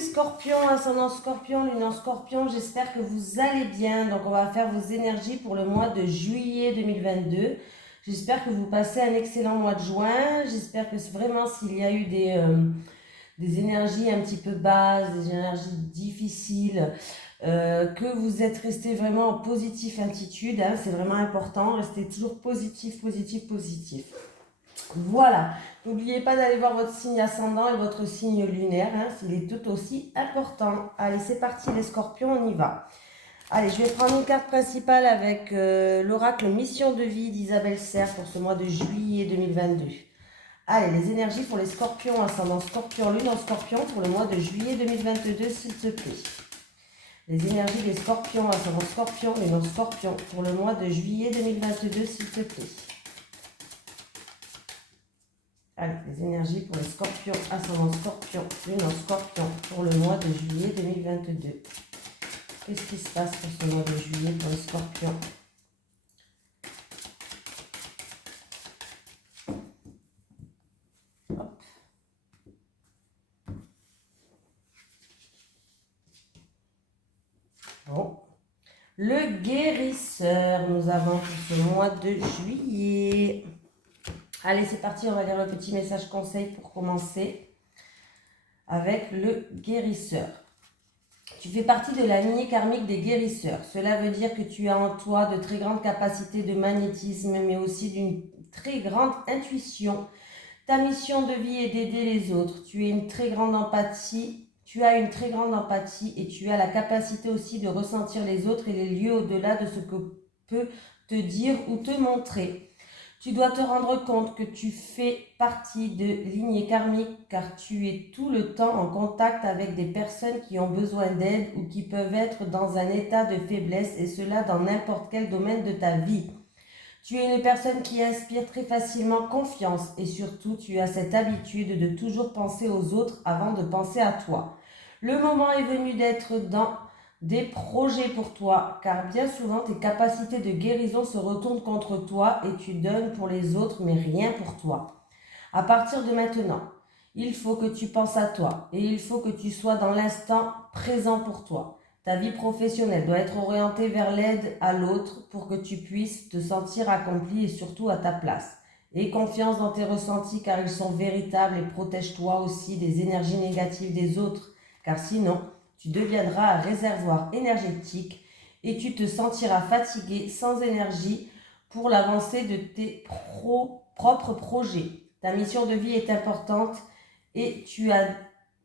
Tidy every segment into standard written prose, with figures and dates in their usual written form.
les scorpions, ascendant scorpion, lune en scorpion, j'espère que vous allez bien. Donc on va faire vos énergies pour le mois de juillet 2022. J'espère que vous passez un excellent mois de juin. J'espère que vraiment s'il y a eu des énergies un petit peu basses, des énergies difficiles, que vous êtes resté vraiment en positive attitude, hein, c'est vraiment important, restez toujours positif, positif, positif. Voilà, n'oubliez pas d'aller voir votre signe ascendant et votre signe lunaire, hein, il est tout aussi important. Allez, c'est parti les scorpions, on y va. Allez, je vais prendre une carte principale avec l'oracle Mission de vie d'Isabelle Serre pour ce mois de juillet 2022. Allez, les énergies pour les scorpions, ascendant scorpion, lune en scorpion pour le mois de juillet 2022, s'il te plaît. Les énergies des scorpions, ascendant scorpion, lune en scorpion pour le mois de juillet 2022, s'il te plaît. Allez, les énergies pour les scorpions, ascendant scorpion, lune en scorpion pour le mois de juillet 2022. Qu'est-ce qui se passe pour ce mois de juillet pour les scorpions? Hop. Bon. Le guérisseur, nous avons pour ce mois de juillet. Allez, c'est parti, on va lire le petit message conseil pour commencer avec le guérisseur. Tu fais partie de la lignée karmique des guérisseurs. Cela veut dire que tu as en toi de très grandes capacités de magnétisme, mais aussi d'une très grande intuition. Ta mission de vie est d'aider les autres. Tu as une très grande empathie et tu as la capacité aussi de ressentir les autres et les lieux au-delà de ce que peut te dire ou te montrer. Tu dois te rendre compte que tu fais partie de lignée karmique car tu es tout le temps en contact avec des personnes qui ont besoin d'aide ou qui peuvent être dans un état de faiblesse et cela dans n'importe quel domaine de ta vie. Tu es une personne qui inspire très facilement confiance et surtout tu as cette habitude de toujours penser aux autres avant de penser à toi. Le moment est venu d'être dans des projets pour toi, car bien souvent tes capacités de guérison se retournent contre toi et tu donnes pour les autres mais rien pour toi. À partir de maintenant, il faut que tu penses à toi et il faut que tu sois dans l'instant présent pour toi. Ta vie professionnelle doit être orientée vers l'aide à l'autre pour que tu puisses te sentir accompli et surtout à ta place. Aie confiance dans tes ressentis car ils sont véritables et protège-toi aussi des énergies négatives des autres, car sinon, tu deviendras un réservoir énergétique et tu te sentiras fatigué, sans énergie pour l'avancée de tes propres projets. Ta mission de vie est importante et tu as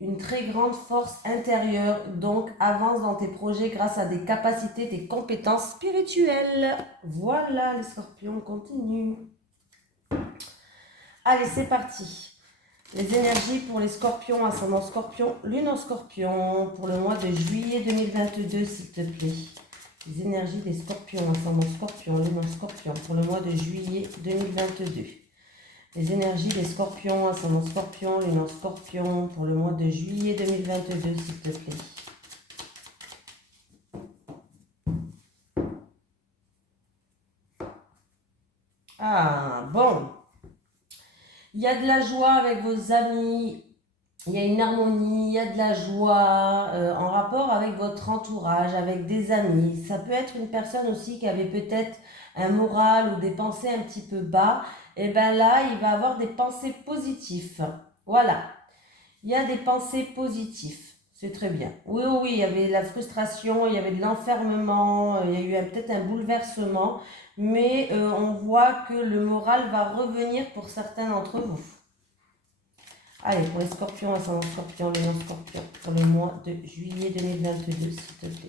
une très grande force intérieure, donc avance dans tes projets grâce à des capacités, des compétences spirituelles. Voilà les scorpions, on continue. Allez, c'est parti. Les énergies pour les scorpions, ascendant scorpion, lune en scorpion, pour le mois de juillet 2022, s'il te plaît. Les énergies des scorpions, ascendant scorpion, lune en scorpion, pour le mois de juillet 2022. Les énergies des scorpions, ascendant scorpion, lune en scorpion, pour le mois de juillet 2022, s'il te plaît. Ah, bon. Il y a de la joie avec vos amis, il y a une harmonie, il y a de la joie en rapport avec votre entourage, avec des amis. Ça peut être une personne aussi qui avait peut-être un moral ou des pensées un petit peu bas. Et bien là, il va avoir des pensées positives. Voilà. Il y a des pensées positives. C'est très bien. Oui, oui, oui, il y avait de la frustration, il y avait de l'enfermement, il y a eu peut-être un bouleversement. Mais on voit que le moral va revenir pour certains d'entre vous. Allez, pour les scorpions, ascendant scorpion, les non-scorpions, pour le mois de juillet 2022, s'il te plaît.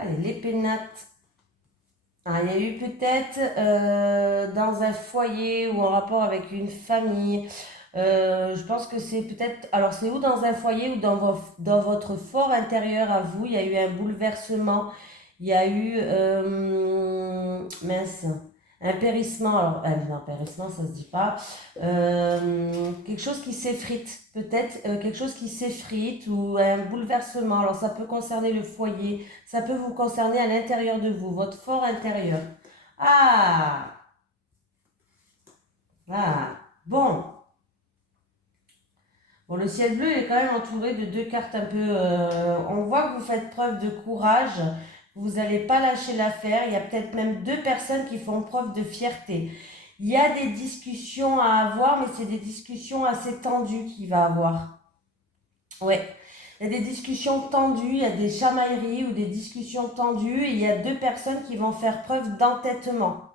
Allez, les pénates. Ah, il y a eu peut-être dans un foyer ou en rapport avec une famille. Je pense que c'est peut-être... Alors, c'est ou dans un foyer ou dans votre fort intérieur à vous. Il y a eu un bouleversement. Il y a eu... mince. Un périssement, alors, non, périssement, ça se dit pas. Quelque chose qui s'effrite, peut-être quelque chose qui s'effrite ou un bouleversement. Alors, ça peut concerner le foyer, ça peut vous concerner à l'intérieur de vous, votre fort intérieur. Ah, ah, bon. Bon, le ciel bleu est quand même entouré de deux cartes un peu... on voit que vous faites preuve de courage, vous n'allez pas lâcher l'affaire. Il y a peut-être même deux personnes qui font preuve de fierté. Il y a des discussions à avoir, mais c'est des discussions assez tendues qu'il va avoir. Ouais, il y a des discussions tendues, il y a des chamailleries ou des discussions tendues, et il y a deux personnes qui vont faire preuve d'entêtement.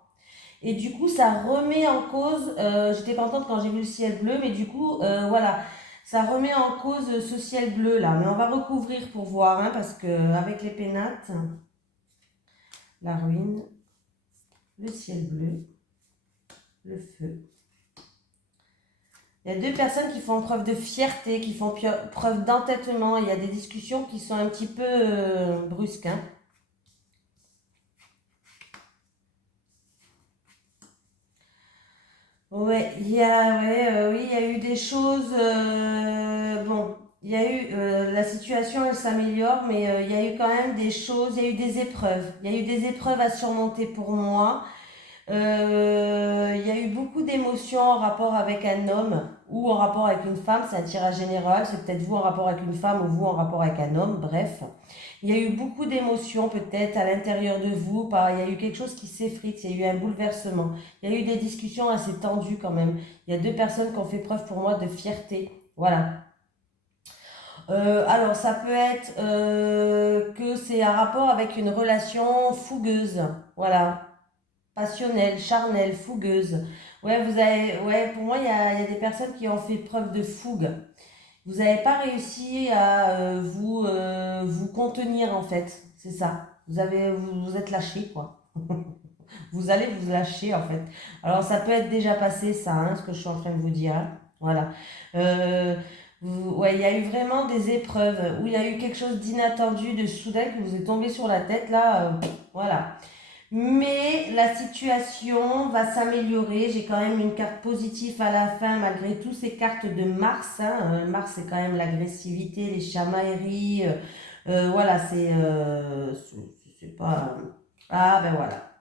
Et du coup, ça remet en cause, j'étais contente quand j'ai vu le ciel bleu, mais du coup, voilà, ça remet en cause ce ciel bleu là. Mais on va recouvrir pour voir, hein, parce que avec les pénates, la ruine, le ciel bleu, le feu. Il y a deux personnes qui font preuve de fierté, qui font preuve d'entêtement. Il y a des discussions qui sont un petit peu brusques, hein. Ouais, oui, il y a eu des choses. Bon, il y a eu la situation, elle s'améliore, mais il y a eu quand même des choses. Il y a eu des épreuves. Il y a eu des épreuves à surmonter pour moi. Il y a eu beaucoup d'émotions en rapport avec un homme ou en rapport avec une femme. C'est un tirage général. C'est peut-être vous en rapport avec une femme ou vous en rapport avec un homme. Bref, il y a eu beaucoup d'émotions peut-être à l'intérieur de vous. Il y a eu quelque chose qui s'effrite. Il y a eu un bouleversement. Il y a eu des discussions assez tendues quand même. Il y a deux personnes qui ont fait preuve pour moi de fierté. Voilà. Alors, ça peut être que c'est un rapport avec une relation fougueuse. Voilà, passionnelle, charnelle, fougueuse. Ouais, ouais, pour moi, il y a des personnes qui ont fait preuve de fougue. Vous n'avez pas réussi à vous contenir, en fait. C'est ça. Vous êtes lâché, quoi. Vous allez vous lâcher, en fait. Alors, ça peut être déjà passé, ça, hein, ce que je suis en train de vous dire, hein. Voilà. Euh, ouais, il y a eu vraiment des épreuves où il y a eu quelque chose d'inattendu, de soudain, que vous est tombé sur la tête, là. Voilà. Mais la situation va s'améliorer. J'ai quand même une carte positive à la fin, malgré toutes ces cartes de Mars, hein. Mars, c'est quand même l'agressivité, les chamailleries. Voilà, c'est pas. Ah, ben voilà.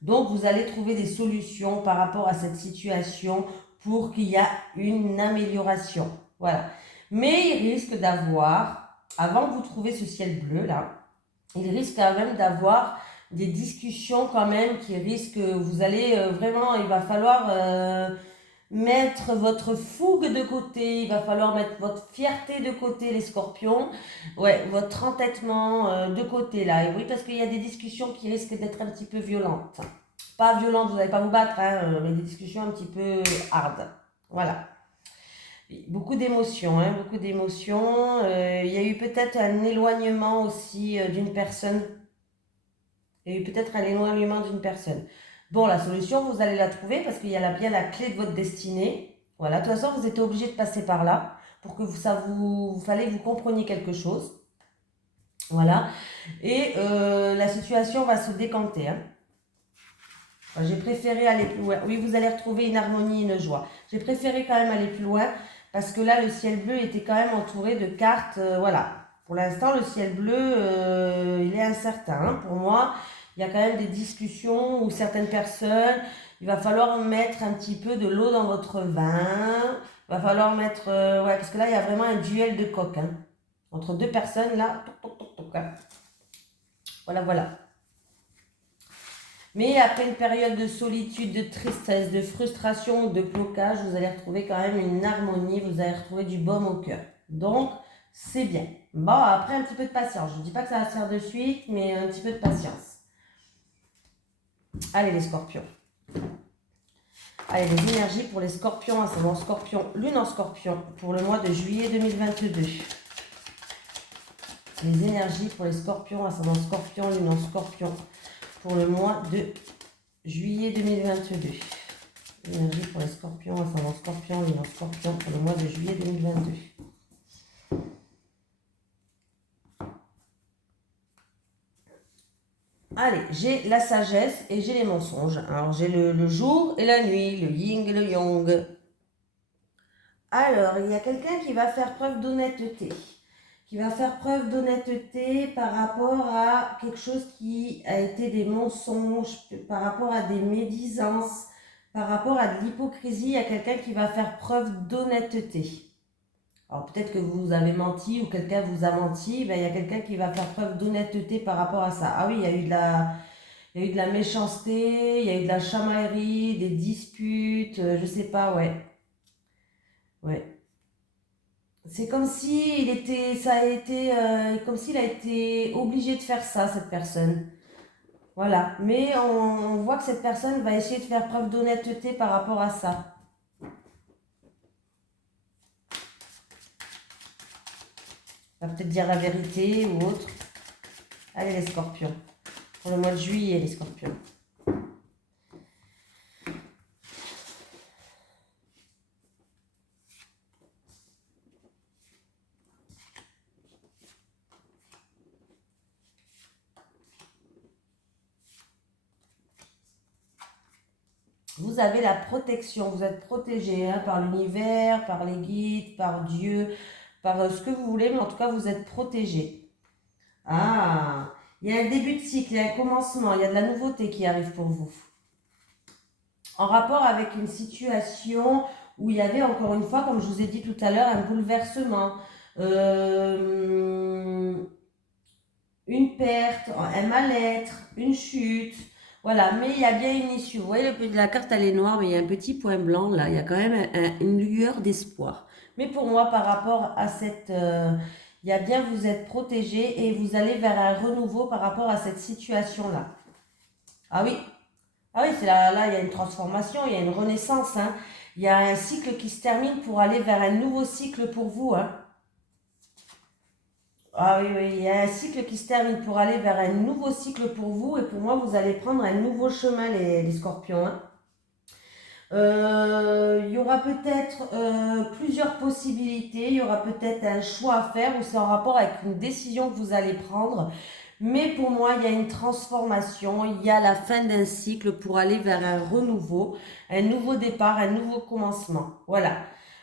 Donc, vous allez trouver des solutions par rapport à cette situation pour qu'il y ait une amélioration. Voilà. Mais il risque d'avoir, avant que vous trouviez ce ciel bleu là, il risque quand même d'avoir des discussions quand même qui risquent, vous allez vraiment, il va falloir mettre votre fougue de côté, il va falloir mettre votre fierté de côté les scorpions, ouais, votre entêtement de côté là, et oui parce qu'il y a des discussions qui risquent d'être un petit peu violentes. Pas violentes, vous n'allez pas vous battre, hein, mais des discussions un petit peu hard, voilà. Beaucoup d'émotions, hein, beaucoup d'émotions. Il y a eu peut-être un éloignement aussi d'une personne. Il y a eu peut-être un éloignement d'une personne. Bon, la solution, vous allez la trouver parce qu'il y a bien la clé de votre destinée. Voilà, de toute façon, vous êtes obligé de passer par là pour que fallait que vous compreniez quelque chose. Voilà. Et la situation va se décanter, hein. J'ai préféré aller plus loin. Oui, vous allez retrouver une harmonie, une joie. J'ai préféré quand même aller plus loin parce que là, le ciel bleu était quand même entouré de cartes. Voilà. Pour l'instant, le ciel bleu, il est incertain, hein. Pour moi, il y a quand même des discussions où certaines personnes, il va falloir mettre un petit peu de l'eau dans votre vin. Il va falloir mettre... ouais, parce que là, il y a vraiment un duel de coq, hein. Entre deux personnes, là. Toc, toc, toc, toc, hein. Voilà, voilà. Mais après une période de solitude, de tristesse, de frustration ou de blocage, vous allez retrouver quand même une harmonie, vous allez retrouver du baume au cœur. Donc, c'est bien. Bon, après un petit peu de patience. Je ne dis pas que ça va se faire de suite, mais un petit peu de patience. Allez les scorpions. Allez, les énergies pour les scorpions, ascendant scorpion, lune en scorpion, pour le mois de juillet 2022. Les énergies pour les scorpions, ascendant scorpion, lune en scorpion, pour le mois de juillet 2022. Énergie pour les scorpions, ascendant scorpion, lune en scorpion, pour le mois de juillet 2022. Allez, j'ai la sagesse et j'ai les mensonges. Alors, j'ai le jour et la nuit, le yin et le yang. Alors, il y a quelqu'un qui va faire preuve d'honnêteté. Qui va faire preuve d'honnêteté par rapport à quelque chose qui a été des mensonges, par rapport à des médisances, par rapport à de l'hypocrisie. Il y a quelqu'un qui va faire preuve d'honnêteté. Alors peut-être que vous avez menti ou quelqu'un vous a menti, ben, il y a quelqu'un qui va faire preuve d'honnêteté par rapport à ça. Ah oui, il y a eu de la méchanceté, il y a eu de la chamaillerie, des disputes, je sais pas, ouais. Ouais. C'est comme si il était, ça a été, comme s'il a été obligé de faire ça, cette personne. Voilà. Mais on voit que cette personne va essayer de faire preuve d'honnêteté par rapport à ça. Elle va peut-être dire la vérité ou autre. Allez les scorpions. Pour le mois de juillet, les scorpions. Vous avez la protection, vous êtes protégé hein, par l'univers, par les guides, par Dieu, par ce que vous voulez, mais en tout cas, vous êtes protégé. Ah, il y a un début de cycle, il y a un commencement, il y a de la nouveauté qui arrive pour vous. En rapport avec une situation où il y avait encore une fois, comme je vous ai dit tout à l'heure, un bouleversement, une perte, un mal-être, une chute. Voilà, mais il y a bien une issue. Vous voyez, la carte, elle est noire, mais il y a un petit point blanc là. Il y a quand même une lueur d'espoir. Mais pour moi, par rapport à cette... il y a bien, vous êtes protégé et vous allez vers un renouveau par rapport à cette situation-là. Ah oui, ah oui, c'est là, il y a une transformation, il y a une renaissance. Hein. Il y a un cycle qui se termine pour aller vers un nouveau cycle pour vous. Hein. Ah oui, oui, il y a un cycle qui se termine pour aller vers un nouveau cycle pour vous. Et pour moi, vous allez prendre un nouveau chemin, les scorpions. Hein. Il y aura peut-être plusieurs possibilités. Il y aura peut-être un choix à faire ou c'est en rapport avec une décision que vous allez prendre. Mais pour moi, il y a une transformation. Il y a la fin d'un cycle pour aller vers un nouveau départ, un nouveau commencement. Voilà.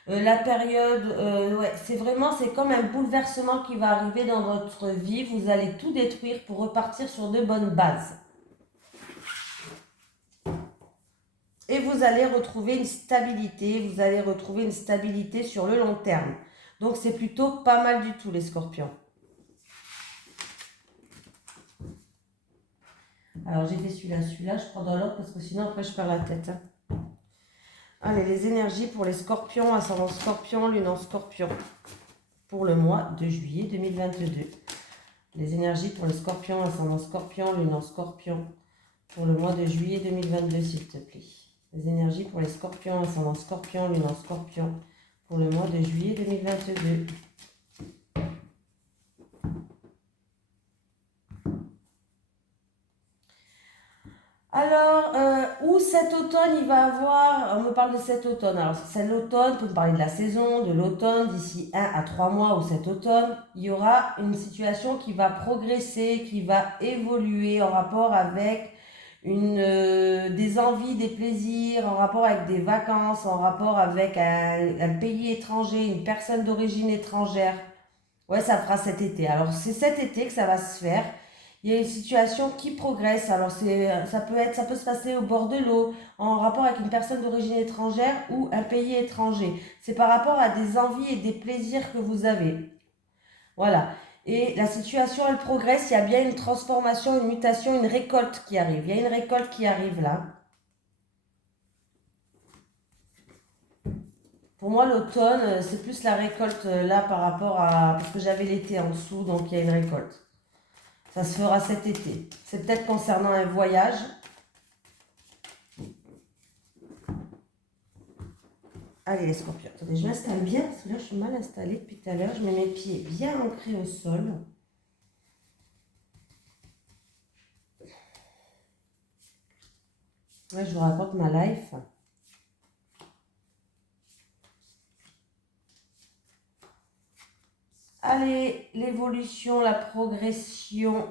La période, ouais, c'est vraiment, c'est comme un bouleversement qui va arriver dans votre vie. Vous allez tout détruire pour repartir sur de bonnes bases. Et vous allez retrouver une stabilité, vous allez retrouver une stabilité sur le long terme. Donc c'est plutôt pas mal du tout les scorpions. Alors j'ai fait celui-là, je prends dans l'ordre parce que sinon après je perds la tête. Hein. Allez, les énergies pour les scorpions, ascendant scorpion, lune en scorpion, pour le mois de juillet 2022. Les énergies pour les scorpions, ascendant scorpion, lune en scorpion, pour le mois de juillet 2022, s'il te plaît. Les énergies pour les scorpions, ascendant scorpion, lune en scorpion, pour le mois de juillet 2022. Alors, où cet automne, il va avoir, on me parle de cet automne, alors c'est l'automne, on peut me parler de la saison, de l'automne, d'ici 1 à 3 mois ou cet automne, il y aura une situation qui va progresser, qui va évoluer en rapport avec des envies, des plaisirs, en rapport avec des vacances, en rapport avec un pays étranger, une personne d'origine étrangère. Ouais, ça fera cet été. Alors, c'est cet été que ça va se faire. Il y a une situation qui progresse. Alors, ça peut se passer au bord de l'eau, en rapport avec une personne d'origine étrangère ou un pays étranger. C'est par rapport à des envies et des plaisirs que vous avez. Voilà. Et la situation, elle progresse. Il y a bien une transformation, une mutation, une récolte qui arrive. Il y a une récolte qui arrive là. Pour moi, l'automne, c'est plus la récolte là par rapport à... Parce que j'avais l'été en dessous, donc il y a une récolte. Ça se fera cet été. C'est peut-être concernant un voyage. Allez les scorpions. Attendez, je m'installe bien parce que là je suis mal installée depuis tout à l'heure. Je mets mes pieds bien ancrés au sol. Ouais, je vous raconte ma life. Allez, l'évolution, la progression.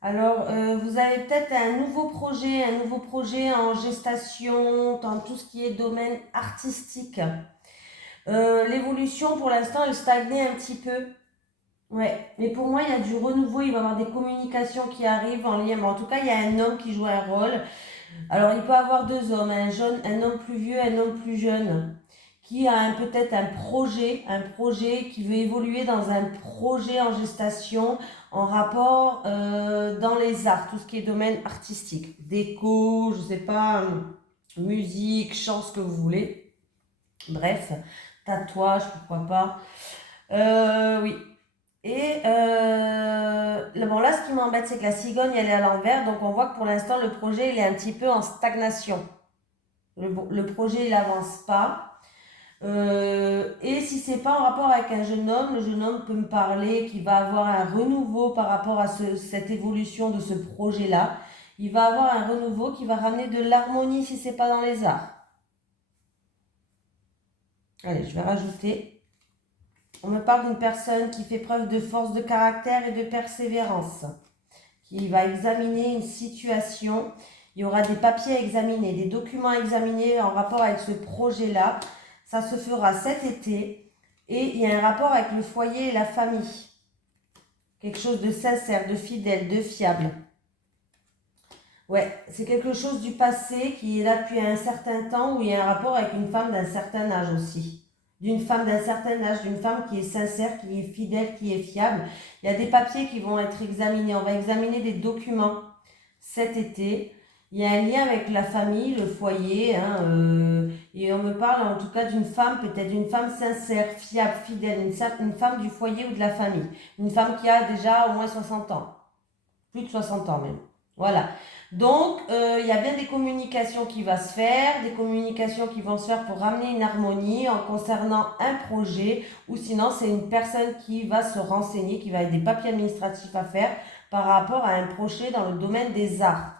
Alors, vous avez peut-être un nouveau projet en gestation dans tout ce qui est domaine artistique. L'évolution, pour l'instant, elle stagnait un petit peu. Ouais, mais pour moi, il y a du renouveau, il va y avoir des communications qui arrivent en lien. Bon, en tout cas, il y a un homme qui joue un rôle. Alors, il peut y avoir deux hommes, un homme plus vieux, un homme plus jeune, qui a peut-être un projet qui veut évoluer dans un projet en gestation en rapport dans les arts, tout ce qui est domaine artistique, déco, je sais pas, musique, chant, ce que vous voulez. Bref, tatouage, pourquoi pas. Oui. Et bon, là, ce qui m'embête, c'est que la cigogne, elle est à l'envers. Donc, on voit que pour l'instant, le projet, il est un petit peu en stagnation. Le projet, il n'avance pas. Et si c'est pas en rapport avec un jeune homme, le jeune homme peut me parler qu'il va avoir un renouveau par rapport à cette évolution de ce projet-là. Il va avoir un renouveau qui va ramener de l'harmonie si c'est pas dans les arts. Allez, je vais rajouter. On me parle d'une personne qui fait preuve de force de caractère et de persévérance, qui va examiner une situation. Il y aura des papiers à examiner, des documents à examiner en rapport avec ce projet-là. Ça se fera cet été et il y a un rapport avec le foyer et la famille. Quelque chose de sincère, de fidèle, de fiable. Ouais, c'est quelque chose du passé qui est là depuis un certain temps où il y a un rapport avec une femme d'un certain âge aussi. D'une femme d'un certain âge, d'une femme qui est sincère, qui est fidèle, qui est fiable. Il y a des papiers qui vont être examinés. On va examiner des documents cet été. Il y a un lien avec la famille, le foyer, et on me parle en tout cas d'une femme, peut-être d'une femme sincère, fiable, fidèle, une femme du foyer ou de la famille. Une femme qui a déjà au moins 60 ans. Plus de 60 ans même. Voilà. Donc, il y a bien des communications qui vont se faire, des communications qui vont se faire pour ramener une harmonie en concernant un projet, ou sinon c'est une personne qui va se renseigner, qui va avoir des papiers administratifs à faire par rapport à un projet dans le domaine des arts.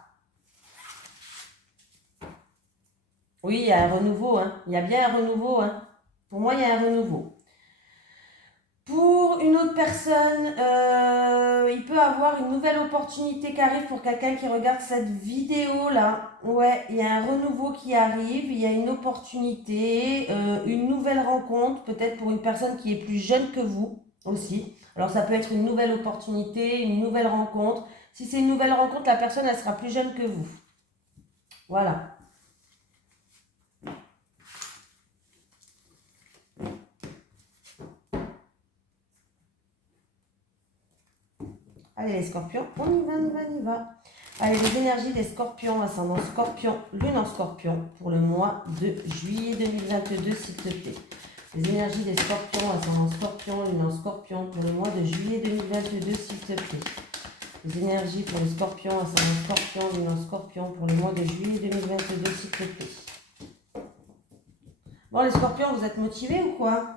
Oui, il y a un renouveau, hein. Il y a bien un renouveau, hein. Pour moi, il y a un renouveau. Pour une autre personne, il peut avoir une nouvelle opportunité qui arrive pour quelqu'un qui regarde cette vidéo-là. Ouais, il y a un renouveau qui arrive, il y a une opportunité, une nouvelle rencontre, peut-être pour une personne qui est plus jeune que vous aussi. Alors ça peut être une nouvelle opportunité, une nouvelle rencontre. Si c'est une nouvelle rencontre, la personne, elle sera plus jeune que vous. Voilà. Allez les scorpions, on y va, on y va, on y va. Allez, les énergies des scorpions, ascendant scorpion, lune en scorpion, pour le mois de juillet 2022, s'il te plaît. Les énergies des scorpions, ascendant scorpion, lune en scorpion, pour le mois de juillet 2022, s'il te plaît. Les énergies pour les scorpions, ascendant scorpion, lune en scorpion, pour le mois de juillet 2022, s'il te plaît. Bon, les scorpions, vous êtes motivés ou quoi ?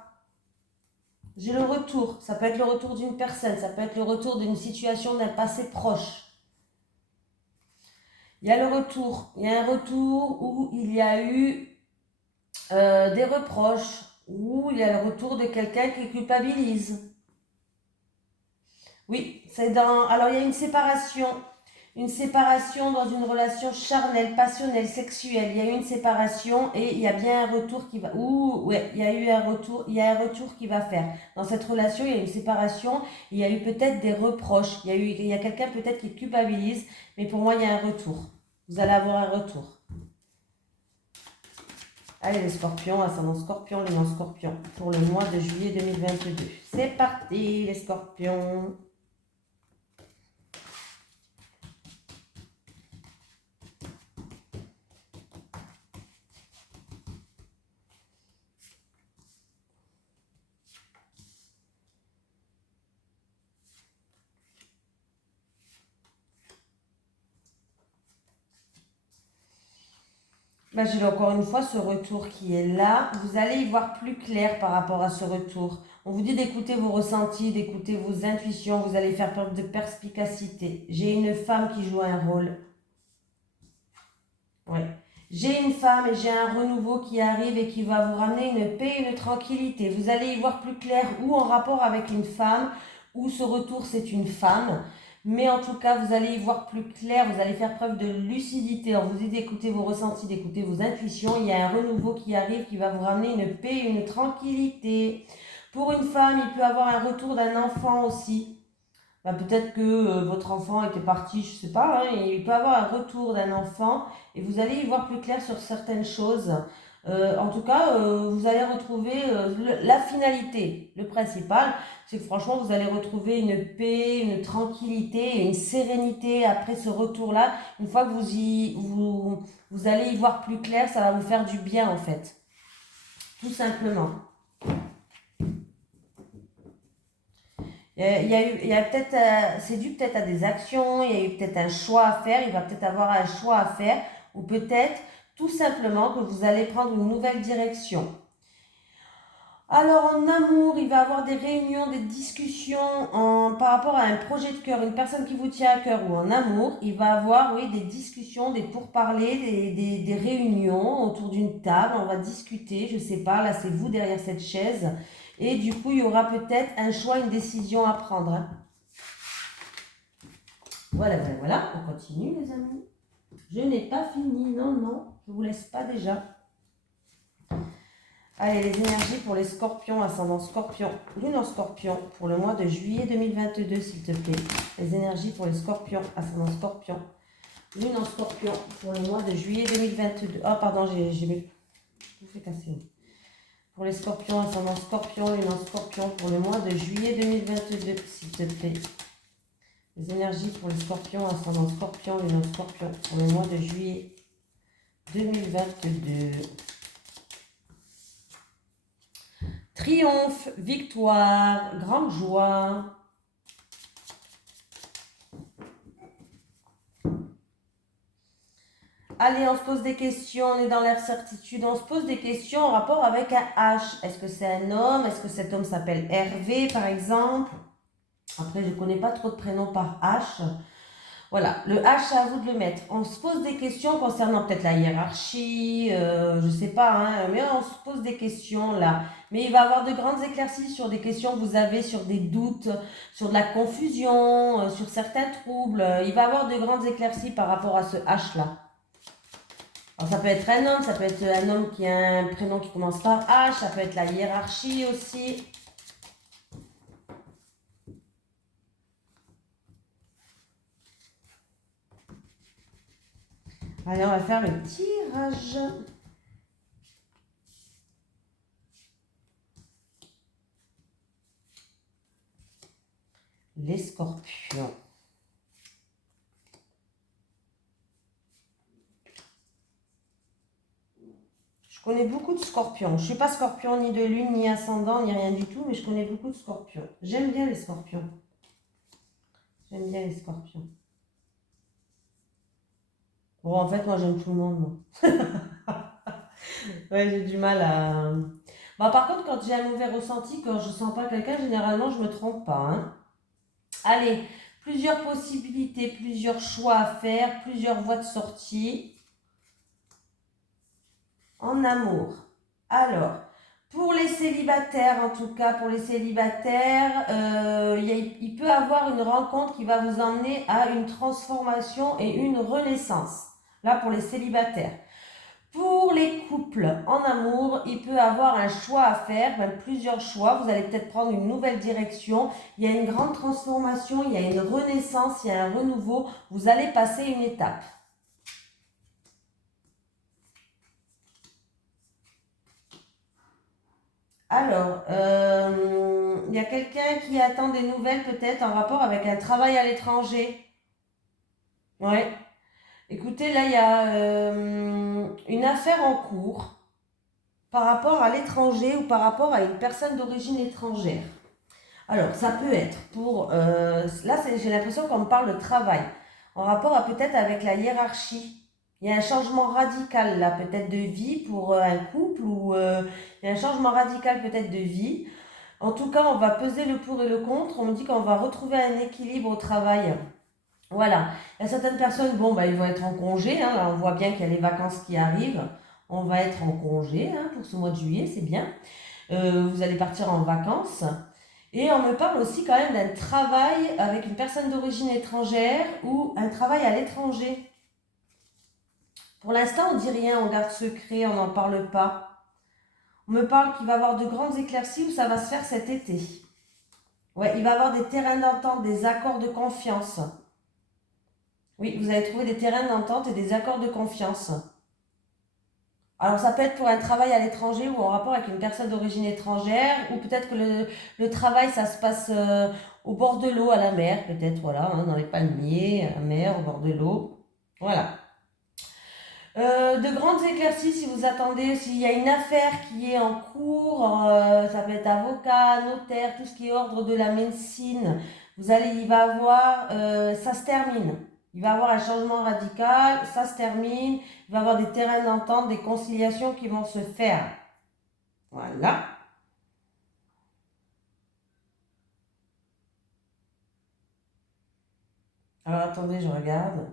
J'ai le retour. Ça peut être le retour d'une personne, ça peut être le retour d'une situation d'un passé proche. Il y a le retour. Il y a un retour où il y a eu des reproches, où il y a le retour de quelqu'un qui culpabilise. Oui, c'est dans... Alors, il y a une séparation dans une relation charnelle, passionnelle, sexuelle. Il y a eu une séparation et il y a bien un retour qui va... ouais, il y a eu un retour, il y a un retour qui va faire. Dans cette relation, il y a une séparation, il y a eu peut-être des reproches, il y a quelqu'un peut-être qui culpabilise, mais pour moi, il y a un retour. Vous allez avoir un retour. Allez les scorpions, ascendant scorpion, lune en scorpion, pour le mois de juillet 2022. C'est parti les scorpions. Ben, j'ai encore une fois ce retour qui est là. Vous allez y voir plus clair par rapport à ce retour. On vous dit d'écouter vos ressentis, d'écouter vos intuitions. Vous allez faire preuve de perspicacité. J'ai une femme qui joue un rôle. Ouais. J'ai une femme et j'ai un renouveau qui arrive et qui va vous ramener une paix et une tranquillité. Vous allez y voir plus clair ou en rapport avec une femme, ou ce retour c'est une femme. Mais en tout cas, vous allez y voir plus clair, vous allez faire preuve de lucidité. Alors, vous dites d'écouter vos ressentis, d'écouter vos intuitions. Il y a un renouveau qui arrive qui va vous ramener une paix, une tranquillité. Pour une femme, il peut avoir un retour d'un enfant aussi. Ben, peut-être que votre enfant était parti, je sais pas, hein, et il peut avoir un retour d'un enfant et vous allez y voir plus clair sur certaines choses. En tout cas, vous allez retrouver la finalité. Le principal, c'est que franchement, vous allez retrouver une paix, une tranquillité et une sérénité après ce retour-là. Une fois que vous allez y voir plus clair, ça va vous faire du bien en fait. Tout simplement. Peut-être, c'est dû peut-être à des actions, il y a eu peut-être un choix à faire, il va peut-être avoir un choix à faire, ou peut-être tout simplement que vous allez prendre une nouvelle direction. Alors en amour, il va avoir des réunions, des discussions par rapport à un projet de cœur, une personne qui vous tient à cœur ou en amour, il va avoir oui, des discussions, des pourparlers, des réunions autour d'une table, on va discuter, je sais pas, là c'est vous derrière cette chaise. Et du coup, il y aura peut-être un choix, une décision à prendre. Hein. Voilà, on continue les amis. Je n'ai pas fini, non, je ne vous laisse pas déjà. Allez, les énergies pour les scorpions, ascendant scorpion, lune en scorpion, pour le mois de juillet 2022, s'il te plaît. Les énergies pour les scorpions, ascendant scorpion, lune en scorpion, pour le mois de juillet 2022. Oh, pardon, j'ai tout fait casser. Pour les scorpions, ascendant scorpion, lune en scorpion, pour le mois de juillet 2022, s'il te plaît. Les énergies pour les scorpions, ascendant scorpion, lune en scorpion, pour le mois de juillet 2022. Triomphe, victoire, grande joie. Allez, on se pose des questions, on est dans l'incertitude, on se pose des questions en rapport avec un H. Est-ce que c'est un homme? Est-ce que cet homme s'appelle Hervé, par exemple? Après, je ne connais pas trop de prénoms par H. Voilà, le H, c'est à vous de le mettre. On se pose des questions concernant peut-être la hiérarchie, je ne sais pas, hein, mais on se pose des questions là. Mais il va y avoir de grandes éclaircies sur des questions que vous avez, sur des doutes, sur de la confusion, sur certains troubles. Il va y avoir de grandes éclaircies par rapport à ce H là. Alors ça peut être un homme, ça peut être un homme qui a un prénom qui commence par H, ça peut être la hiérarchie aussi. Allez, on va faire le tirage. Les scorpions. Je connais beaucoup de scorpions. Je ne suis pas scorpion ni de lune, ni ascendant, ni rien du tout, mais je connais beaucoup de scorpions. J'aime bien les scorpions. J'aime bien les scorpions. Bon, en fait, moi, j'aime tout le monde, moi. Ouais, j'ai du mal à... Bon, par contre, quand j'ai un mauvais ressenti, quand je sens pas quelqu'un, généralement, je me trompe pas. Hein. Allez, plusieurs possibilités, plusieurs choix à faire, plusieurs voies de sortie. En amour. Alors, pour les célibataires, en tout cas, pour les célibataires, il peut avoir une rencontre qui va vous emmener à une transformation et une renaissance. Là, pour les célibataires. Pour les couples en amour, il peut avoir un choix à faire, même plusieurs choix. Vous allez peut-être prendre une nouvelle direction. Il y a une grande transformation, il y a une renaissance, il y a un renouveau. Vous allez passer une étape. Alors, il y a quelqu'un qui attend des nouvelles peut-être en rapport avec un travail à l'étranger. Ouais. Écoutez, là, il y a une affaire en cours par rapport à l'étranger ou par rapport à une personne d'origine étrangère. Alors, ça peut être pour... là, j'ai l'impression qu'on me parle de travail en rapport à peut-être avec la hiérarchie. Il y a un changement radical là, peut-être de vie pour un couple ou il y a un changement radical peut-être de vie. En tout cas, on va peser le pour et le contre. On me dit qu'on va retrouver un équilibre au travail. Voilà. Il y a certaines personnes, bon, bah, ils vont être en congé. Hein. Là, on voit bien qu'il y a les vacances qui arrivent. On va être en congé hein, pour ce mois de juillet, c'est bien. Vous allez partir en vacances. Et on me parle aussi quand même d'un travail avec une personne d'origine étrangère ou un travail à l'étranger. Pour l'instant, on dit rien, on garde secret, on n'en parle pas. On me parle qu'il va y avoir de grandes éclaircies où ça va se faire cet été. Ouais, il va y avoir des terrains d'entente, des accords de confiance. Oui, vous allez trouver des terrains d'entente et des accords de confiance. Alors ça peut être pour un travail à l'étranger ou en rapport avec une personne d'origine étrangère, ou peut-être que le travail, ça se passe au bord de l'eau, à la mer, peut-être, voilà, hein, dans les palmiers, à la mer, au bord de l'eau. Voilà. De grandes éclaircies si vous attendez, s'il y a une affaire qui est en cours, ça peut être avocat, notaire, tout ce qui est ordre de la médecine, il va avoir, ça se termine. Il va y avoir un changement radical, ça se termine, il va y avoir des terrains d'entente, des conciliations qui vont se faire. Voilà. Alors attendez, je regarde.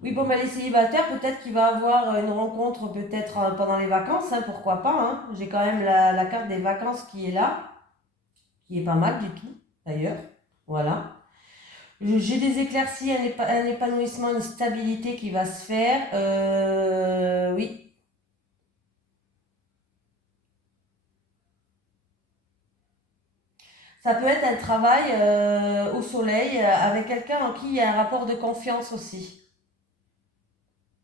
Oui, bon, les célibataires, peut-être qu'il va avoir une rencontre peut-être pendant les vacances, hein, pourquoi pas. Hein. J'ai quand même la carte des vacances qui est là, qui est pas mal du tout, d'ailleurs. Voilà. J'ai des éclaircies, un épanouissement, une stabilité qui va se faire. Oui. Ça peut être un travail au soleil avec quelqu'un en qui il y a un rapport de confiance aussi.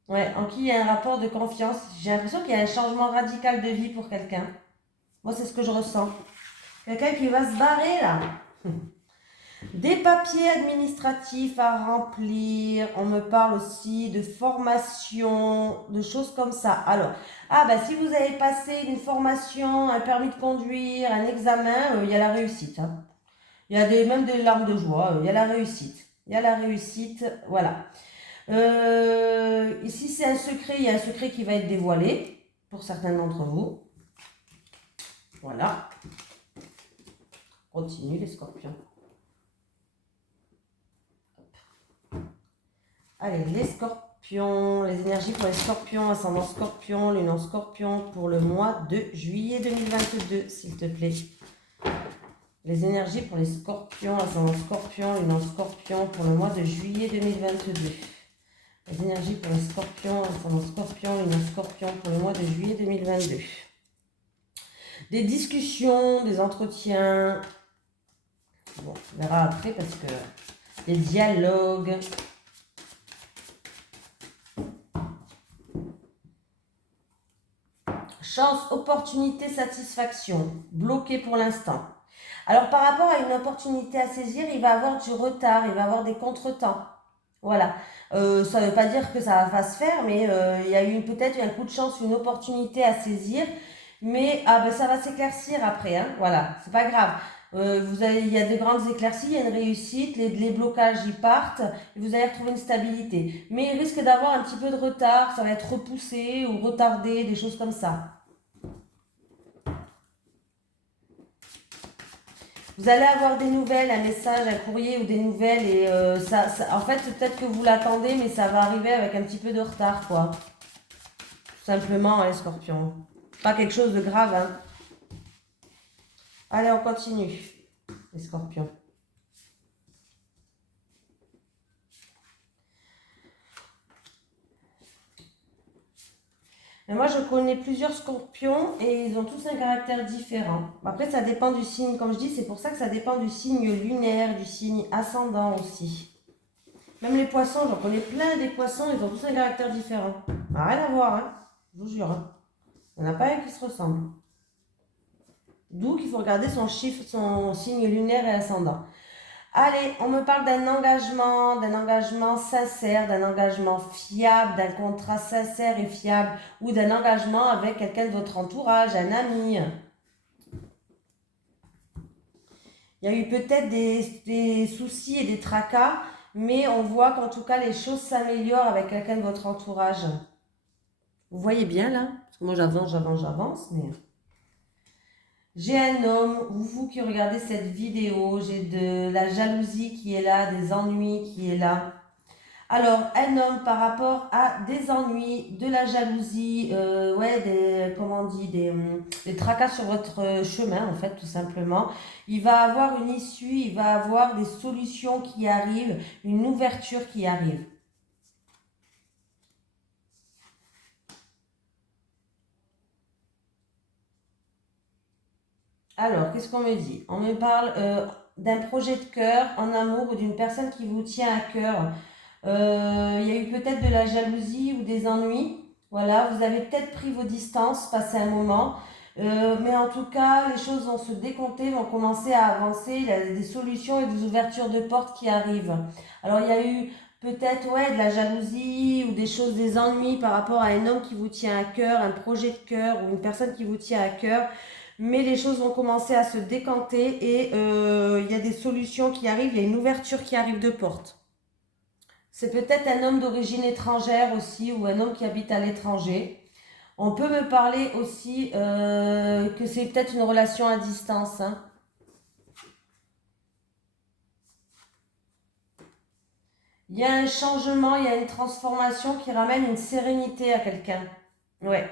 Ouais, en qui il y a un rapport de confiance. J'ai l'impression qu'il y a un changement radical de vie pour quelqu'un. Moi, c'est ce que je ressens. Quelqu'un qui va se barrer là. Des papiers administratifs à remplir. On me parle aussi de formation, de choses comme ça. Alors, si vous avez passé une formation, un permis de conduire, un examen, il y a la réussite. Hein. Il y a même des larmes de joie. Il y a la réussite. Il y a la réussite. Voilà. Ici, c'est un secret. Il y a un secret qui va être dévoilé pour certains d'entre vous. Voilà. Continue les scorpions. Allez, les scorpions, les énergies pour les scorpions, ascendant scorpion, lune en scorpion pour le mois de juillet 2022, s'il te plaît. Les énergies pour les scorpions, ascendant scorpion, lune en scorpion pour le mois de juillet 2022. Les énergies pour les scorpions, ascendant scorpion, lune en scorpion pour le mois de juillet 2022. Des discussions, des entretiens. Bon, on verra après parce que des dialogues. Chance, opportunité, satisfaction. Bloqué pour l'instant. Alors par rapport à une opportunité à saisir, il va avoir du retard, il va avoir des contretemps. Voilà. Ça ne veut pas dire que ça va pas se faire, mais il y a eu peut-être un coup de chance, une opportunité à saisir. Mais ça va s'éclaircir après. Hein, voilà, c'est pas grave. Il y a de grandes éclaircies, il y a une réussite, les blocages y partent, et vous allez retrouver une stabilité. Mais il risque d'avoir un petit peu de retard, ça va être repoussé ou retardé, des choses comme ça. Vous allez avoir des nouvelles, un message, un courrier ou des nouvelles et en fait, peut-être que vous l'attendez, mais ça va arriver avec un petit peu de retard, quoi. Tout simplement, hein, les scorpions. Pas quelque chose de grave, hein. Allez, on continue, les scorpions. Mais moi, je connais plusieurs scorpions et ils ont tous un caractère différent. Après, ça dépend du signe, comme je dis, c'est pour ça que ça dépend du signe lunaire, du signe ascendant aussi. Même les poissons, j'en connais plein des poissons, ils ont tous un caractère différent. Rien à voir, hein, je vous jure. Hein. Il n'y en a pas un qui se ressemble. D'où qu'il faut regarder son chiffre, son signe lunaire et ascendant. Allez, on me parle d'un engagement sincère, d'un engagement fiable, d'un contrat sincère et fiable, ou d'un engagement avec quelqu'un de votre entourage, un ami. Il y a eu peut-être des soucis et des tracas, mais on voit qu'en tout cas les choses s'améliorent avec quelqu'un de votre entourage. Vous voyez bien là? Parce que moi j'avance, mais... J'ai un homme, vous qui regardez cette vidéo, j'ai de la jalousie qui est là, des ennuis qui est là. Alors, un homme par rapport à des ennuis, de la jalousie, ouais, comment on dit, des tracas sur votre chemin, en fait, tout simplement. Il va avoir une issue, il va avoir des solutions qui arrivent, une ouverture qui arrive. Alors, qu'est-ce qu'on me dit? On me parle d'un projet de cœur en amour ou d'une personne qui vous tient à cœur. Il y a eu peut-être de la jalousie ou des ennuis. Voilà, vous avez peut-être pris vos distances, passé un moment. Mais en tout cas, les choses vont se décompter, vont commencer à avancer. Il y a des solutions et des ouvertures de portes qui arrivent. Alors, il y a eu peut-être ouais, de la jalousie ou des choses, des ennuis par rapport à un homme qui vous tient à cœur, un projet de cœur ou une personne qui vous tient à cœur. Mais les choses vont commencer à se décanter et il y a des solutions qui arrivent, il y a une ouverture qui arrive de porte. C'est peut-être un homme d'origine étrangère aussi ou un homme qui habite à l'étranger. On peut me parler aussi que c'est peut-être une relation à distance. Hein. Il y a un changement, il y a une transformation qui ramène une sérénité à quelqu'un. Ouais.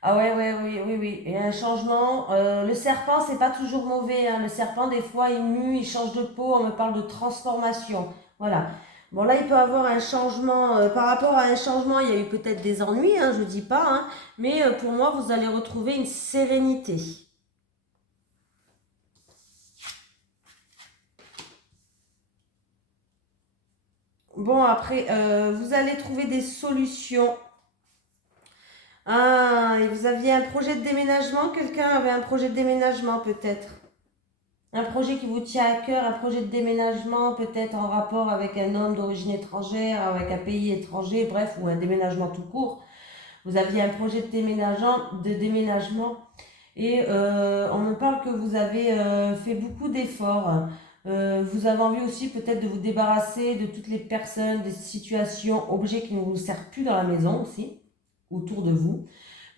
Ah ouais, ouais, oui, oui, oui. Il y a un changement. Le serpent, c'est pas toujours mauvais. Hein. Le serpent, des fois, il mue, il change de peau. On me parle de transformation. Voilà. Bon, là, il peut avoir un changement. Par rapport à un changement, il y a eu peut-être des ennuis, hein, je dis pas. Hein, mais pour moi, vous allez retrouver une sérénité. Bon, après, vous allez trouver des solutions. Ah, et vous aviez un projet de déménagement? Quelqu'un avait un projet de déménagement, peut-être? Un projet qui vous tient à cœur, un projet de déménagement, peut-être en rapport avec un homme d'origine étrangère, avec un pays étranger, bref, ou un déménagement tout court. Vous aviez un projet de déménagement et on me parle que vous avez fait beaucoup d'efforts. Vous avez envie aussi peut-être de vous débarrasser de toutes les personnes, des situations, objets qui ne vous servent plus dans la maison aussi, autour de vous.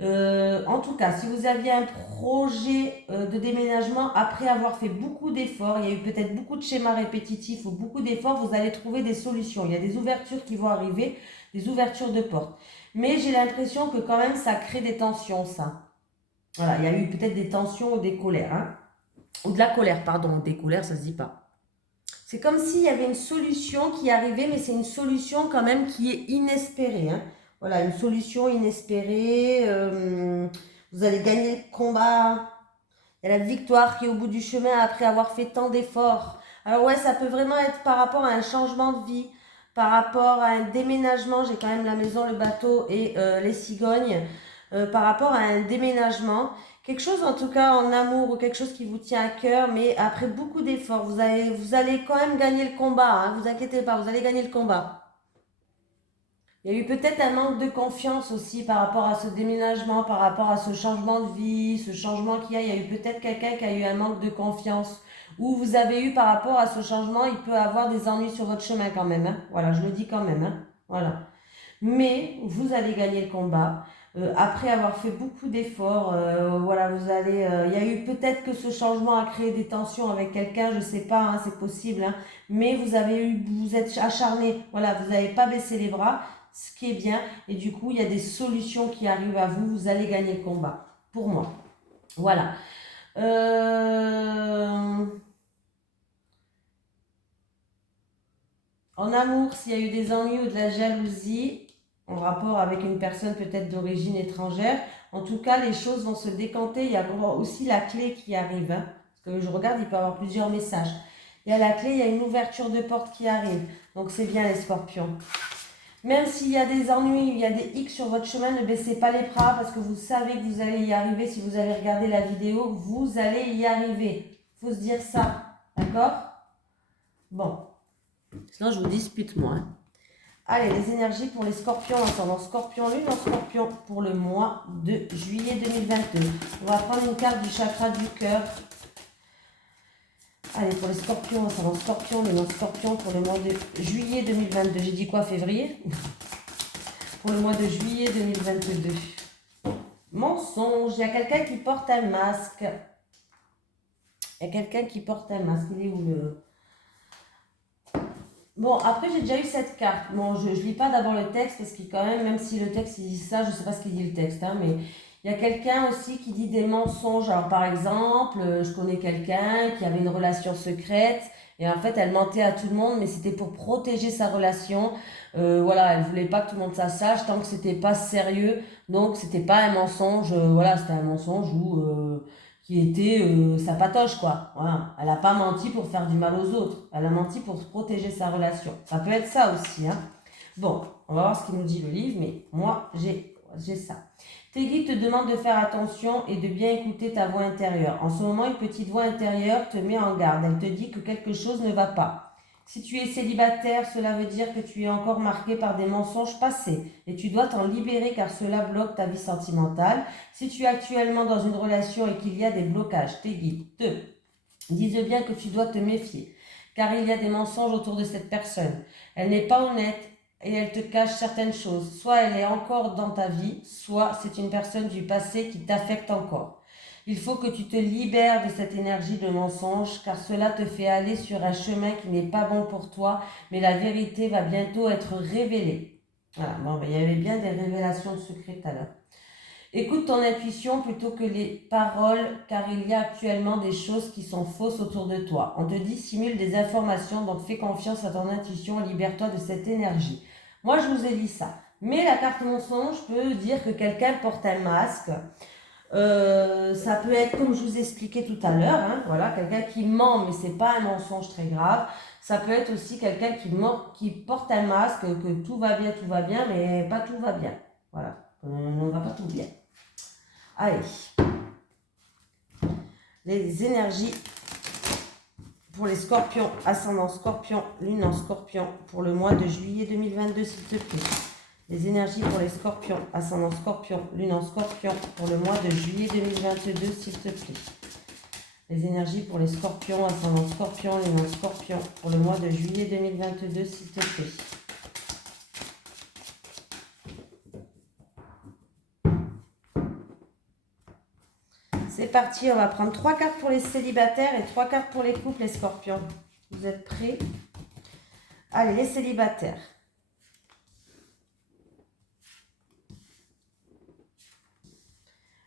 En tout cas, si vous aviez un projet de déménagement, après avoir fait beaucoup d'efforts, il y a eu peut-être beaucoup de schémas répétitifs ou beaucoup d'efforts, vous allez trouver des solutions. Il y a des ouvertures qui vont arriver, des ouvertures de portes. Mais j'ai l'impression que quand même, ça crée des tensions, ça. Voilà, il y a eu peut-être des tensions ou des colères. Hein. Ou de la colère, pardon. Des colères, ça se dit pas. C'est comme s'il y avait une solution qui arrivait, mais c'est une solution quand même qui est inespérée. Hein. Voilà, une solution inespérée. Vous allez gagner le combat. Il y a la victoire qui est au bout du chemin après avoir fait tant d'efforts. Alors ouais, ça peut vraiment être par rapport à un changement de vie, par rapport à un déménagement. J'ai quand même la maison, le bateau et les cigognes. Par rapport à un déménagement. Quelque chose en tout cas en amour ou quelque chose qui vous tient à cœur, mais après beaucoup d'efforts, vous allez quand même gagner le combat. Hein, vous inquiétez pas, vous allez gagner le combat. Il y a eu peut-être un manque de confiance aussi par rapport à ce déménagement, par rapport à ce changement de vie, ce changement qu'il y a. Il y a eu peut-être quelqu'un qui a eu un manque de confiance. Ou vous avez eu par rapport à ce changement, il peut avoir des ennuis sur votre chemin quand même. Hein. Voilà, je le dis quand même. Hein. Voilà. Mais vous allez gagner le combat. Après avoir fait beaucoup d'efforts, voilà, il y a eu peut-être que ce changement a créé des tensions avec quelqu'un, je sais pas, hein, c'est possible, hein, mais vous êtes acharné, voilà, vous n'avez pas baissé les bras, ce qui est bien, et du coup, il y a des solutions qui arrivent à vous, vous allez gagner le combat, pour moi. Voilà. Euh, En amour, s'il y a eu des ennuis ou de la jalousie, en rapport avec une personne peut-être d'origine étrangère, en tout cas, les choses vont se décanter. Il y a aussi la clé qui arrive. Hein, parce que je regarde, il peut y avoir plusieurs messages. Il y a la clé, il y a une ouverture de porte qui arrive. Donc c'est bien les scorpions. Même s'il y a des ennuis, il y a des X sur votre chemin, ne baissez pas les bras parce que vous savez que vous allez y arriver. Si vous avez regardé la vidéo, vous allez y arriver. Il faut se dire ça. D'accord? Bon. Sinon, je vous dispute, moi. Hein. Allez, les énergies pour les scorpions, ascendant scorpion, lune en scorpion pour le mois de juillet 2022. On va prendre une carte du chakra du cœur. Allez, pour les scorpions, ascendant scorpion, lune en scorpion pour le mois de juillet 2022. J'ai dit quoi, février? Pour le mois de juillet 2022. Mensonge, il y a quelqu'un qui porte un masque. Il y a quelqu'un qui porte un masque. Il est où le... Bon, après, j'ai déjà eu cette carte. Bon, je lis pas d'abord le texte parce qu'il quand même si le texte il dit ça, je sais pas ce qu'il dit le texte, hein, mais il y a quelqu'un aussi qui dit des mensonges. Alors, par exemple, je connais quelqu'un qui avait une relation secrète et en fait, elle mentait à tout le monde, mais c'était pour protéger sa relation. Voilà, elle voulait pas que tout le monde ça sache tant que c'était pas sérieux. Donc, c'était pas un mensonge. Voilà, c'était un mensonge où qui était sa patoche, quoi. Voilà. Elle n'a pas menti pour faire du mal aux autres. Elle a menti pour protéger sa relation. Ça peut être ça aussi, hein. Bon, on va voir ce qu'il nous dit le livre, mais moi, j'ai ça. Tes guides te demandent de faire attention et de bien écouter ta voix intérieure. En ce moment, une petite voix intérieure te met en garde. Elle te dit que quelque chose ne va pas. Si tu es célibataire, cela veut dire que tu es encore marqué par des mensonges passés et tu dois t'en libérer car cela bloque ta vie sentimentale. Si tu es actuellement dans une relation et qu'il y a des blocages, tes guides te disent bien que tu dois te méfier car il y a des mensonges autour de cette personne. Elle n'est pas honnête et elle te cache certaines choses. Soit elle est encore dans ta vie, soit c'est une personne du passé qui t'affecte encore. Il faut que tu te libères de cette énergie de mensonge car cela te fait aller sur un chemin qui n'est pas bon pour toi, mais la vérité va bientôt être révélée. Voilà, bon, ben, il y avait bien des révélations de secrets tout à l'heure. Écoute ton intuition plutôt que les paroles car il y a actuellement des choses qui sont fausses autour de toi. On te dissimule des informations, donc fais confiance à ton intuition et libère-toi de cette énergie. Moi, je vous ai dit ça. Mais la carte mensonge peut dire que quelqu'un porte un masque. Ça peut être comme je vous ai expliqué tout à l'heure, hein, voilà, quelqu'un qui ment mais c'est pas un mensonge très grave. Ça peut être aussi quelqu'un qui porte un masque, que tout va bien, mais pas tout va bien. Voilà, on ne va pas tout bien. Allez, les énergies pour les scorpions, ascendant scorpion, lune en scorpion, pour le mois de juillet 2022, s'il te plaît. Les énergies pour les scorpions, ascendant scorpion, lune en scorpion, pour le mois de juillet 2022, s'il te plaît. Les énergies pour les scorpions, ascendant scorpion, lune en scorpion, pour le mois de juillet 2022, s'il te plaît. C'est parti, on va prendre 3 cartes pour les célibataires et 3 cartes pour les couples, les scorpions. Vous êtes prêts? Allez, les célibataires.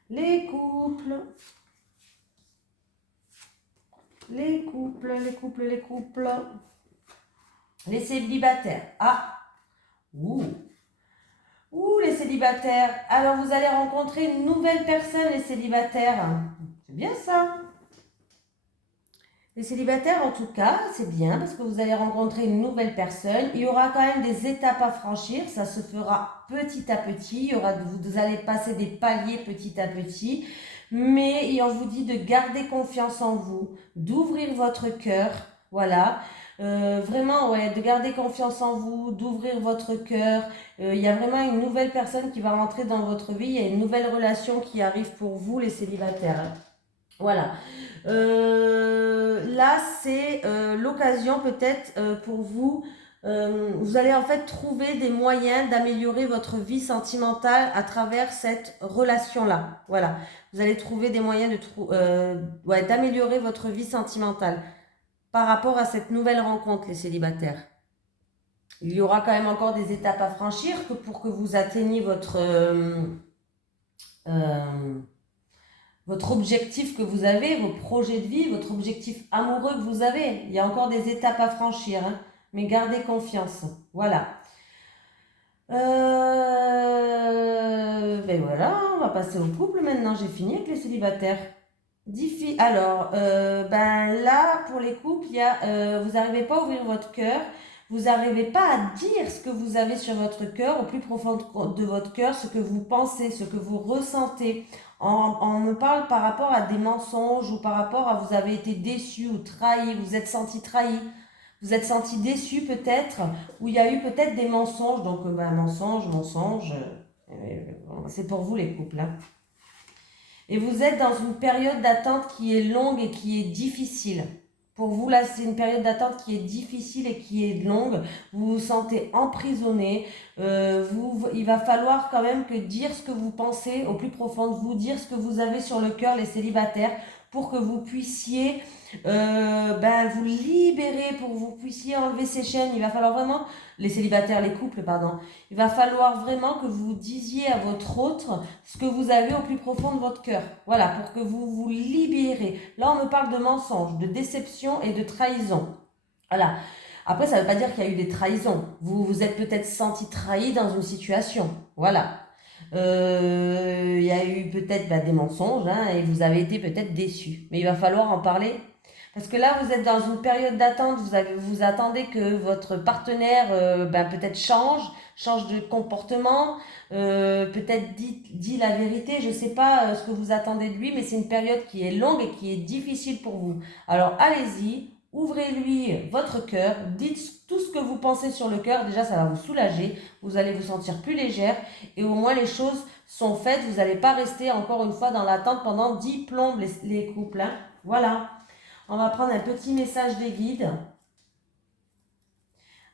Les couples. Les couples, les couples, les couples. Les célibataires. Ah! Ouh! Ouh, les célibataires. Alors, vous allez rencontrer une nouvelle personne, les célibataires. C'est bien ça. Les célibataires, en tout cas, c'est bien parce que vous allez rencontrer une nouvelle personne. Il y aura quand même des étapes à franchir. Ça se fera petit à petit. Vous allez passer des paliers petit à petit. Mais on vous dit de garder confiance en vous, d'ouvrir votre cœur. Voilà. Vraiment, ouais, de garder confiance en vous, d'ouvrir votre cœur. Il y a vraiment une nouvelle personne qui va rentrer dans votre vie. Il y a une nouvelle relation qui arrive pour vous, les célibataires. Voilà. Là, c'est l'occasion peut-être pour vous. Vous allez en fait trouver des moyens d'améliorer votre vie sentimentale à travers cette relation-là. Voilà. Vous allez trouver des moyens d'améliorer votre vie sentimentale par rapport à cette nouvelle rencontre, les célibataires. Il y aura quand même encore des étapes à franchir pour que vous atteigniez votre objectif que vous avez, vos projets de vie, votre objectif amoureux que vous avez. Il y a encore des étapes à franchir, hein, mais gardez confiance. Voilà. Ben voilà, on va passer au couple maintenant. J'ai fini avec les célibataires. Alors, ben là, pour les couples, vous n'arrivez pas à ouvrir votre cœur. Vous n'arrivez pas à dire ce que vous avez sur votre cœur, au plus profond de votre cœur, ce que vous pensez, ce que vous ressentez. On me parle par rapport à des mensonges ou par rapport à vous avez été déçu ou trahi, vous êtes senti trahi, vous êtes senti déçu peut-être, ou il y a eu peut-être des mensonges. Donc, mensonge, c'est pour vous les couples, hein. Et vous êtes dans une période d'attente qui est longue et qui est difficile. Pour vous, là, c'est une période d'attente qui est difficile et qui est longue. Vous vous sentez emprisonné. Il va falloir quand même que dire ce que vous pensez au plus profond de vous, dire ce que vous avez sur le cœur, les célibataires, pour que vous puissiez vous libérer, pour que vous puissiez enlever ces chaînes. Il va falloir vraiment, les célibataires, les couples, pardon, il va falloir vraiment que vous disiez à votre autre ce que vous avez au plus profond de votre cœur. Voilà, pour que vous vous libérez. Là, on me parle de mensonges, de déception et de trahison. Voilà. Après, ça ne veut pas dire qu'il y a eu des trahisons. Vous vous êtes peut-être senti trahi dans une situation. Voilà. Il y a eu peut-être des mensonges et vous avez été peut-être déçus. Mais il va falloir en parler. Parce que là, vous êtes dans une période d'attente. Vous attendez que votre partenaire peut-être change de comportement, peut-être dit la vérité. Je ne sais pas ce que vous attendez de lui, mais c'est une période qui est longue et qui est difficile pour vous. Alors, allez-y. Ouvrez-lui votre cœur, dites tout ce que vous pensez sur le cœur, déjà ça va vous soulager, vous allez vous sentir plus légère et au moins les choses sont faites, vous n'allez pas rester encore une fois dans l'attente pendant 10 plombes les couples. Voilà, on va prendre un petit message des guides.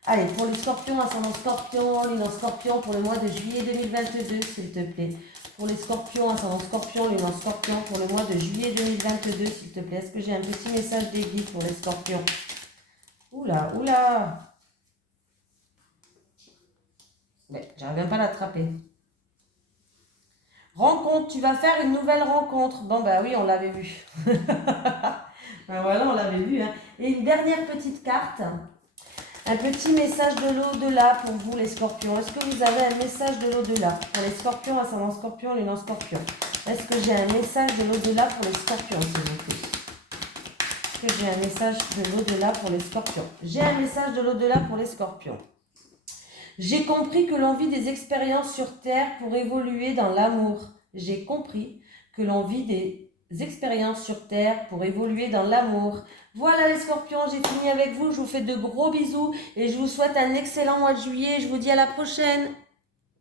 Allez, pour les scorpions, ascendant scorpion, lune en scorpion pour le mois de juillet 2022 s'il te plaît. Pour les scorpions, ascendant scorpion, lune en scorpion pour le mois de juillet 2022, s'il te plaît. Est-ce que j'ai un petit message des guides pour les scorpions? Oula, oula. Mais j'arrive même pas à l'attraper. Rencontre, tu vas faire une nouvelle rencontre. Bon, bah oui, on l'avait vu. Ben voilà, on l'avait vu. Et une dernière petite carte. Un petit message de l'au-delà pour vous les scorpions. Est-ce que vous avez un message de l'au-delà pour les scorpions, ascendant scorpion, lune en scorpion? Est-ce que j'ai un message de l'au-delà pour les scorpions, s'il vous plaît? Est-ce que j'ai un message de l'au-delà pour les scorpions? J'ai un message de l'au-delà pour les scorpions. J'ai compris que l'on vit des expériences sur Terre pour évoluer dans l'amour. J'ai compris que l'on vit des expériences sur Terre pour évoluer dans l'amour. Voilà les scorpions, j'ai fini avec vous. Je vous fais de gros bisous et je vous souhaite un excellent mois de juillet. Je vous dis à la prochaine.